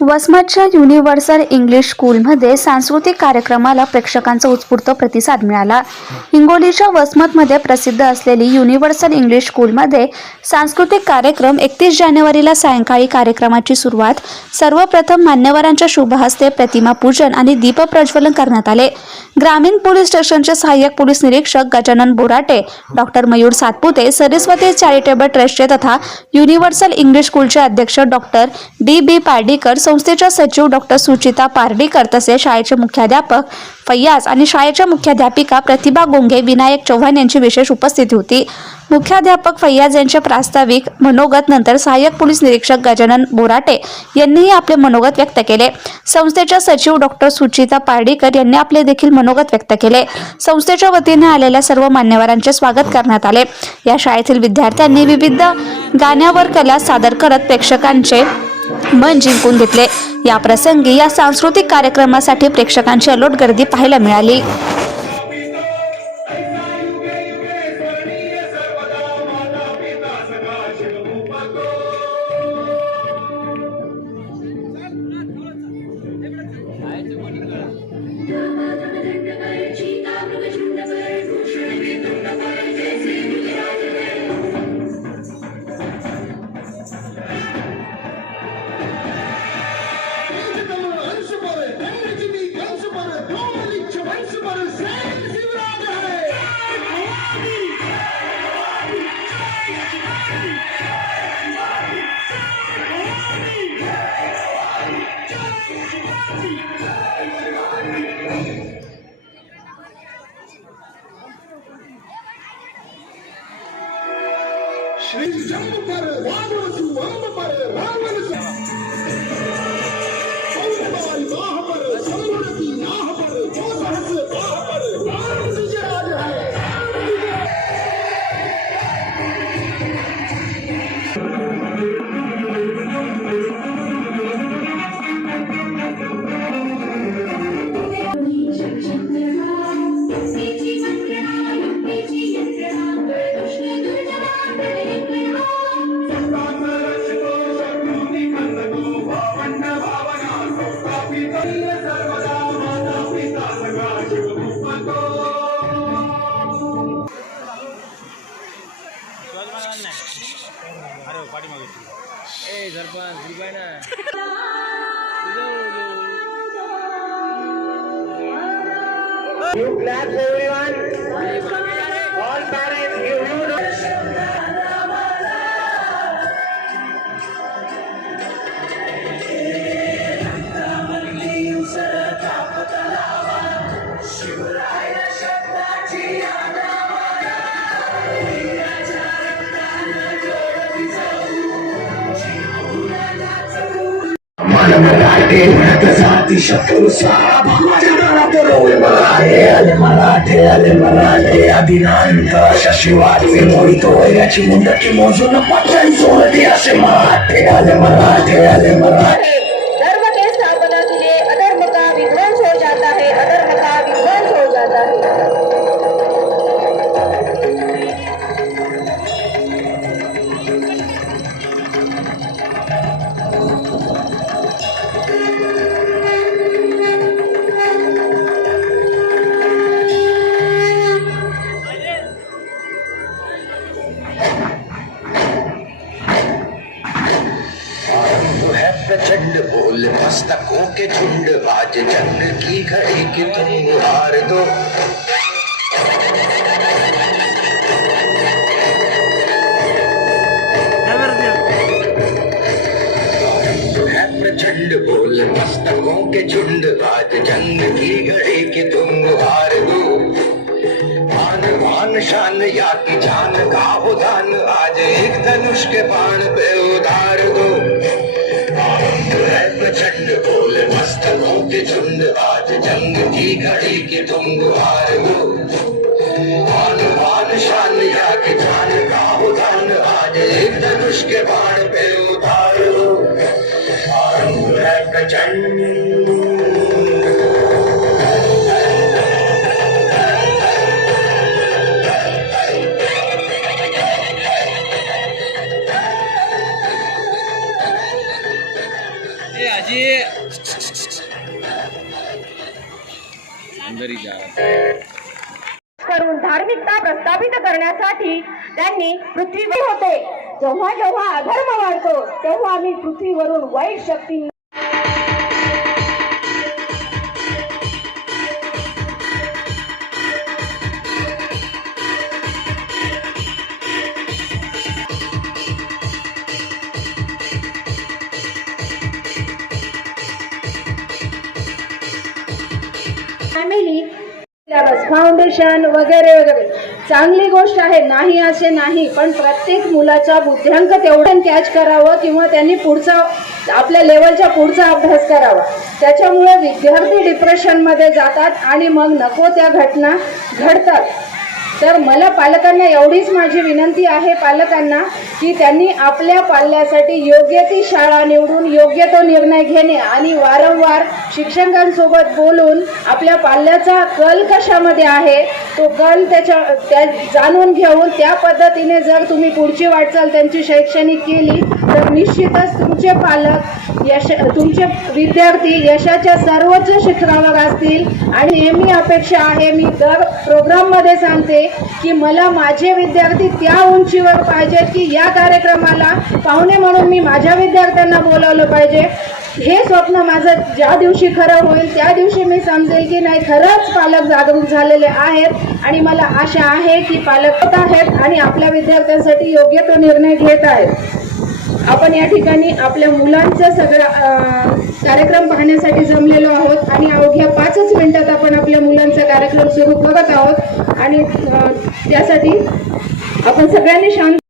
वसमतच्या universal English स्कूलमध्ये सांस्कृतिक कार्यक्रमाला प्रेक्षकांचा उत्स्फूर्त प्रतिसाद मिळाला. हिंगोलीच्या वसमतमध्ये प्रसिद्ध असलेली युनिव्हर्सल इंग्लिश स्कूलमध्ये सांस्कृतिक कार्यक्रम एकतीस जानेवारीला सायंकाळी कार्यक्रमाची सुरुवात सर्वप्रथम मान्यवरांच्या शुभहस्ते प्रतिमा पूजन आणि दीपप्रज्वलन करण्यात आले. ग्रामीण पोलीस स्टेशनचे सहाय्यक पोलीस निरीक्षक गजानन बोराटे डॉक्टर मयूर सातपुते सरस्वती चॅरिटेबल ट्रस्टचे तथा युनिव्हर्सल इंग्लिश स्कूलचे अध्यक्ष डॉक्टर डी बी पार्डीकर संस्थेच्या सचिव डॉक्टर सुचिता पार्डीकर तसेच शाळेचे मुख्याध्यापक फैयाज आणि शाळेच्या मुख्याध्यापिका प्रतिभा गोंगे विनायक चव्हाण यांची विशेष उपस्थिती होती. मुख्याध्यापक फैयाज यांच्या प्रास्ताविक मनोगत नंतर सहाय्यक पोलीस निरीक्षक गजानन बोराटे यांनीही आपले मनोगत व्यक्त केले. संस्थेच्या सचिव डॉक्टर सुचिता पार्डीकर यांनी आपले देखील मनोगत व्यक्त केले. संस्थेच्या वतीने आलेल्या सर्व मान्यवरांचे स्वागत करण्यात आले. या शाळेतील विद्यार्थ्यांनी विविध गाण्यावर कला सादर करत प्रेक्षकांचे मन जिंकून घेतले. या प्रसंगी या सांस्कृतिक कार्यक्रमासाठी प्रेक्षकांची अलोट गर्दी पाहायला मिळाली. हंस ಬೇಕಾದ್ರೆ ರಾಮನಸು ಒಳಂಬ ರಾಮನಸು ಮಹಾಪರ ಸಂಗುಣ सरपंच रुपये ना You clap everyone. All parents, give you मराठे जाती शत्रू मराठे आले मराठे आले मराठे अधिनांत अशा शिवाजी मोहितो याची मुंडकी मोजून पटकन सोडते असे मराठे आले मराठे आले मराठे. बोल मस्तकों के झुंड, आज जंग की घड़ी कि तुम हार दो। प्रचंड बोल मस्तकों के झुंड, आज जंग की घड़ी कि तुम हार दो। मान मान शान, या की जान का हो दान आज एक धनुष के बाण पे उधार दो। के झुंड आज. जंग की घड़ी के तुम गुहार हो आन बान शान या के जान का उदान आज एक धनुष के बाण पे उतार हो आरंभ है प्रचंड ए करून धार्मिकता प्रस्थापित करण्यासाठी त्यांनी पृथ्वीवर होते. जेव्हा जेव्हा अधर्म वाढतो तेव्हा आम्ही पृथ्वीवरून वाईट शक्ती फाउंडेशन वगैरे वगैरे. चांगली गोष्ट आहे नाही असे नाही पण प्रत्येक मुलाचा बुद्ध्यांक तेवढं कॅच करावं किंवा त्यांनी पुढचा आपल्या लेवलच्या पुढचा अभ्यास करावा. त्याच्यामुळे विद्यार्थी डिप्रेशनमध्ये जातात आणि मग नको त्या घटना घडतात. तर मला पालकांना एवढीच माझी विनंती आहे पालकांना की त्यांनी आपल्या पाल्यासाठी योग्य ती शाळा निवडून योग्य तो निर्णय घेणे आणि वारंवार शिक्षकांसोबत बोलून आपल्या पाल्याचा कल कशामध्ये आहे तो कल त्याच्या त्या जाणून घेऊन त्या पद्धतीने जर तुम्ही पुढची वाटचाल त्यांची शैक्षणिक केली तर निश्चितच तुमचे पालक यश तुमचे विद्यार्थी यशाच्या सर्वोच्च शिखरावर असतील. आणि नेहमी अपेक्षा आहे मी दर प्रोग्राममध्ये सांगते की मला माझे विद्यार्थी त्या उंचीवर पाहिजेत की या कार्यक्रमाला पाहुणे म्हणून मी माझ्या विद्यार्थ्यांना बोलावलं पाहिजे. हे स्वप्न माझं ज्या दिवशी खरं होईल त्या दिवशी मी समजेल की नाही खरंच पालक जागरूक झालेले आहेत. आणि मला आशा आहे की पालक होत आहेत आणि आपल्या विद्यार्थ्यांसाठी योग्य तो निर्णय घेत आहेत. आपण या ठिकाणी आपल्या मुलांचा सगळा कार्यक्रम पाहण्यासाठी जमलेलो आहोत. आणि अवघ्या पाचच मिनिटात आपण आपल्या मुलांचा कार्यक्रम सुरू करत आहोत. आणि त्यासाठी आपण सगळ्यांनी शांत